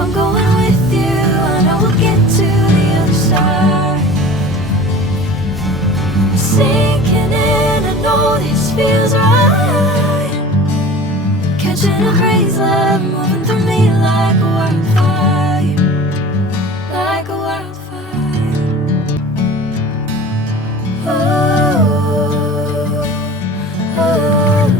I'm going with you, I know we'll get to the other side. Sinking in, I know this feels right. Catching a crazy love, moving through me like a wildfire, like a wildfire. Oh, oh,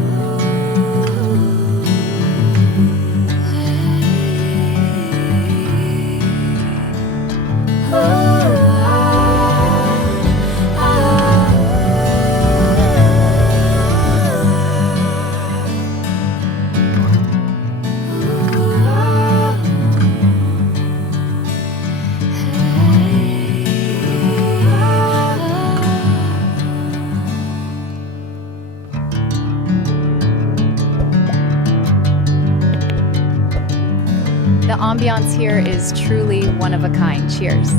The ambiance here is truly one of a kind. Cheers.